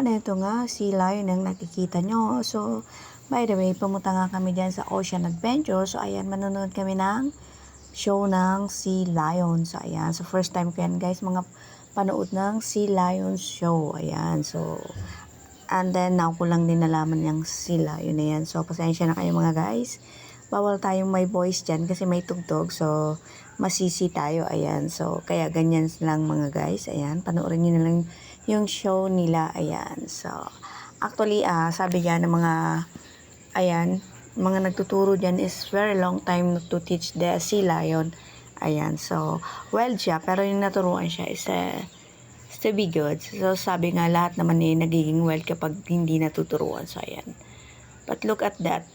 everyone, ito nga si Lion ang nakikita nyo. So, by the way, pumunta nga kami dyan sa Ocean Adventure. So, ayan, manonood kami ng show ng Sea Lion. So, ayan. So, first time ko yan guys, mga panood ng Sea Lion show. Ayan, so, and then, now ko lang din nalaman yung Sea Lion na yan. So, pasensya na kayo mga guys. Bawal tayong may voice dyan kasi may tugtog. So, masisi tayo. Ayan. So, kaya ganyan lang mga guys. Ayan. Panoorin nyo na lang yung show nila. Ayan. So, actually, sabi nga ng mga, ayan, mga nagtuturo dyan is very long time to teach the Sea Lion. Ayan. So, wild siya. Pero yung naturuan siya is to be good. So, sabi nga lahat naman nagiging wild kapag hindi natuturuan. So, ayan. But look at that.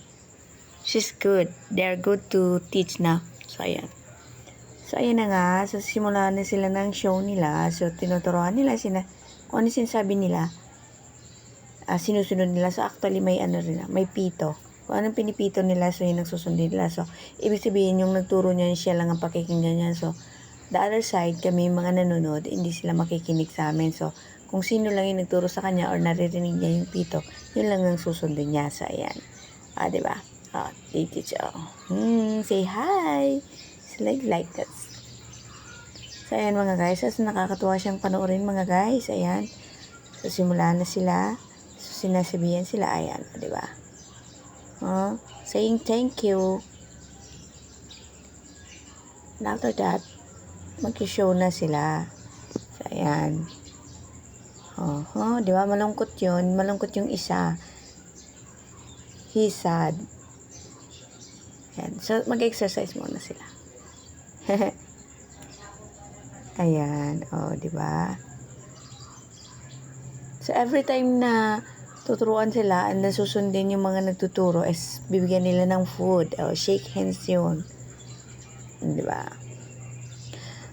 She's good. They're good to teach na. So, ayan. So, ayan na nga. So, simula na sila ng show nila. So, tinuturuan nila kung ano sinasabi nila. Sinusunod nila. So, actually, may may pito. Kung anong pinipito nila, so yun ang susundin nila. So, ibig sabihin, yung nagturo niya, siya lang ang pakikinggan niya. So, the other side, kami mga nanonood, hindi sila makikinig sa amin. So, kung sino lang yung nagturo sa kanya or naririnig niya yung pito, yun lang ang susundin niya. So, ayan. Diba? Teacher. Say hi. It's like that. So, ayan mga guys. So, nakakatuwa siyang panoorin mga guys. Ayan. So, simula na sila. So, sinasabihan sila. Ayan. Diba? Saying thank you. And after that, mag-show na sila. So, ayan. Diba? Malungkot yun. Malungkot yung isa. He's sad. Ayan. So, mag-exercise muna sila. Ayan. Diba? So, every time na tuturuan sila and susundin yung mga nagtuturo is bibigyan nila ng food. Shake hands yun. Diba?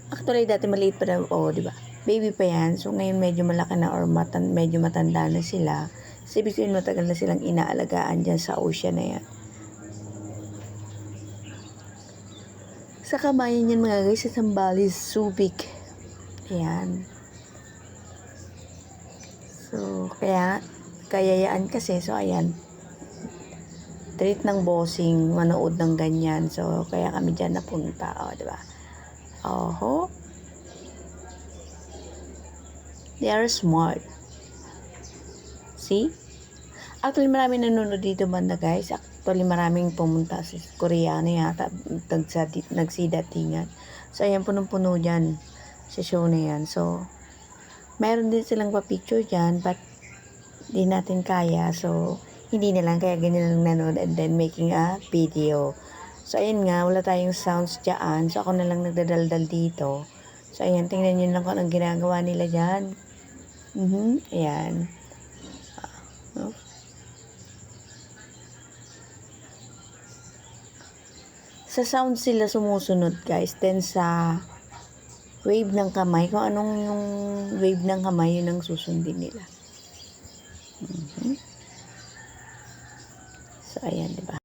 Actually, dati maliit pa daw. Diba? Baby pa yan. So, ngayon medyo malaki na or medyo matanda na sila. So, ibig sabihin matagal na silang inaalagaan dyan sa ocean na yan. Sa kamayan yan mga guys, sa Zambales, Subic. Ayan. So, kayayaan kasi. So, ayan. Treat ng bossing, manood ng ganyan. So, kaya kami dyan napunta. Diba? They are smart. See? Actually, maraming nanonood dito banda guys. Actually, maraming pumunta sa Koreano yata. Nagsidatingan. So, ayan, punong-puno dyan sa show na yan. So, mayroon din silang pa-picture dyan, but di natin kaya. So, hindi na lang. Kaya ganyan lang nanood and then making a video. So, ayan nga. Wala tayong sounds dyan. So, ako na lang nagdadaldal dito. So, ayan. Tingnan nyo lang kung anong ginagawa nila dyan. Ayan. Sa sound sila sumusunod guys. Then sa wave ng kamay. Kung anong yung wave ng kamay, yun ang susundin nila. So, ayan, diba?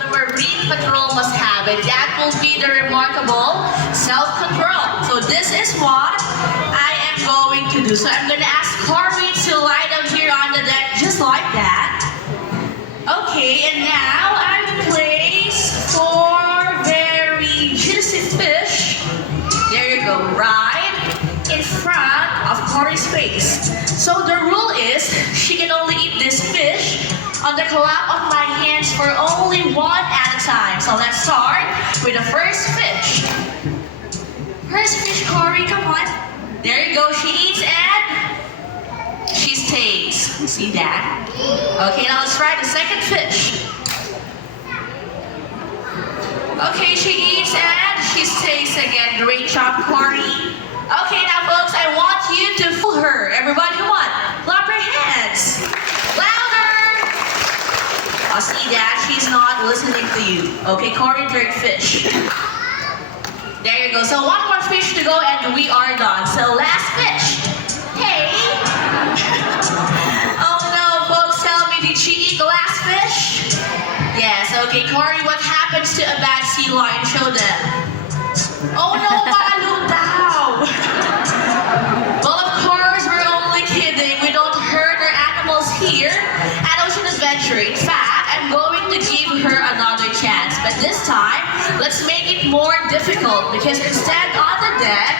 The Marine Patrol must have it. That will be the remarkable self-control. So this is what I am going to do. So I'm going to ask Corey to lie down here on the deck just like that. Okay, and now I will place 4 very juicy fish. There you go, right in front of Corey's face. So the rule is she can only eat this fish on the clap of my hands for only 1 at a time. So let's start with the first fish. First fish, Corey, come on. There you go, she eats and she stays. See that? Okay, now let's try the second fish. Okay, she eats and she stays again. Great job, Corey. Okay, now folks, I want you to fool her. Everybody, come on. Clap your hands. Louder. See that? She's not listening to you. Okay, Corey, third fish. There you go. So one more fish to go and we are done. So last fish. Hey, a bad sea lion show then? Oh no, malo daw! Well, of course, we're only kidding. We don't hurt our animals here at Ocean Adventure. In fact, I'm going to give her another chance. But this time, let's make it more difficult because instead on the deck,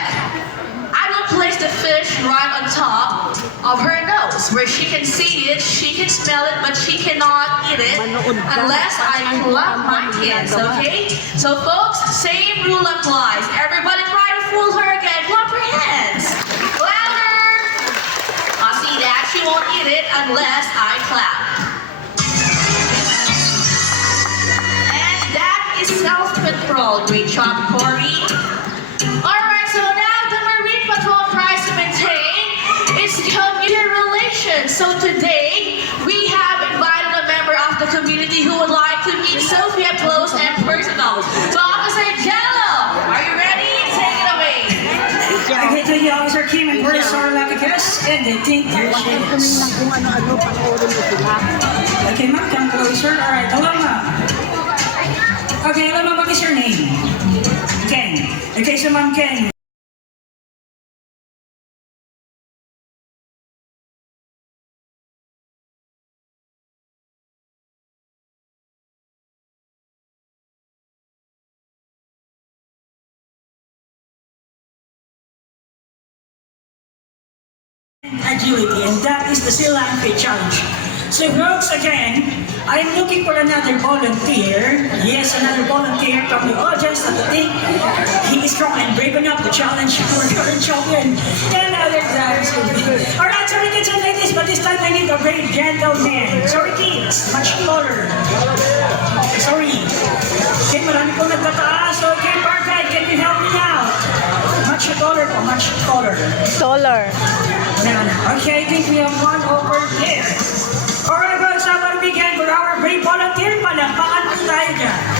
I will place the fish right on top of her nose where she can see it, she can smell it, but she cannot eat it unless I clap my hands, okay? So folks, same rule applies. Everybody try to fool her again. Clap your hands. Louder. I'll see that. She won't eat it unless I clap. And that is self-control. Great job, Corey. Alright, so now the Marine Patrol tries to maintain its community relations. So today, we have invited a member of the community who would like to meet Sophie up close and personal. So Officer Jello, are you ready? Take it away. Okay, to you, Officer Kim and Police Sarlacicus, and the team Tertius. Okay, ma'am, come closer. Alright, hello, ma'am. Okay, hello, ma'am, what is your name? Ken. Okay, so ma'am Ken. Agility, and that is the Sea Lion Fit Challenge. So folks, again, I'm looking for another volunteer. Yes, another volunteer from the audience that I think he is strong and brave enough to challenge our current champion 10 other times. Alright, sorry kids and ladies, but this time I need a very gentleman. Sorry kids, much taller. Sorry. Okay, marami pong nagtataas. Okay, Barkay, can you help me out? Much taller po, much taller. Taller. Okay, I think we have one over there. Alright, folks, I want to begin for our brave volunteer. Palapakan po tayo dyan.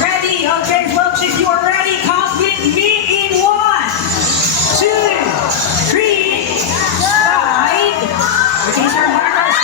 Ready? Okay, folks, if you are ready, count with me in 1, 2, 3, 5. Okay, sir, markers.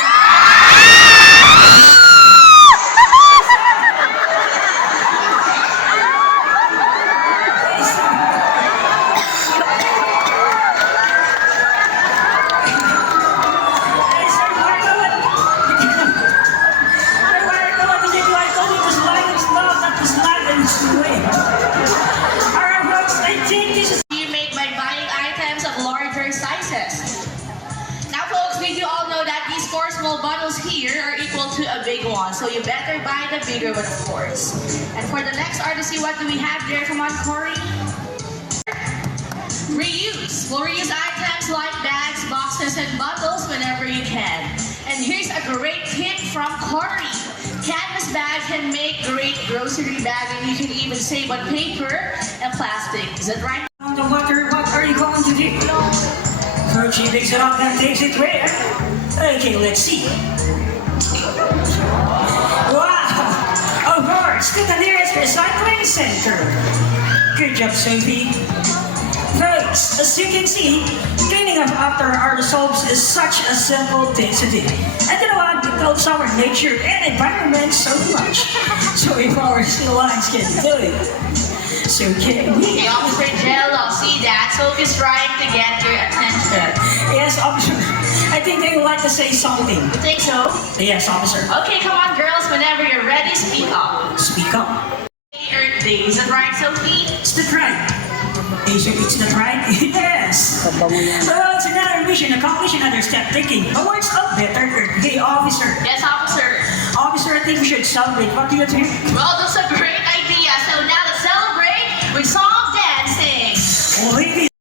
You make by buying items of larger sizes. Now folks, we do all know that these 4 small bottles here are equal to a big one. So you better buy the bigger one, of course. And for the next artist, what do we have there? Come on, Corey. Reuse. We'll reuse items like bags, boxes, and bottles whenever you can. And here's a great tip from Corey. Canvas bag can make great grocery bag, and you can even save on paper and plastic. Is that right? On the water, what are you going to do? So she picks it up and takes it where? Okay, let's see. cars to the nearest recycling center. Good job, Sophie. Folks, as you can see, cleaning up after ourselves is such a simple thing to do. And you know what? It helps our nature and environment so much. So if our sea lions can do it, so can we. Okay, Officer Jello, see that? Sophie's trying to get your attention. Yes, officer. I think they would like to say something. You think so? Yes, officer. Okay, come on, girls. Whenever you're ready, speak up. Speak up. Earth Day. Is that right, Sophie? It's the right. It's the right? Yes. Oh, it's another mission accomplished, another step taking towards a better Earth Day, officer. Yes, officer. Officer, I think we should celebrate. What do you think? Well, that's a great idea. So now let's celebrate with song dancing. Ladies